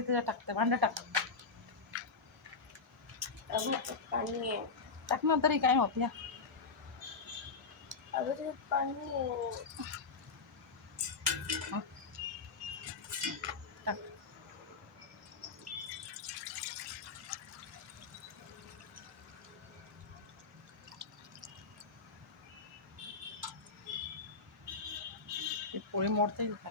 किती त्याच्यात टाकते, भांडं टाक. अगं पाणी आहे. टाक ना तरी काय होत या. अगं त्याच्यात पाणी आहे. टाक. पोळी मोडता येईल का?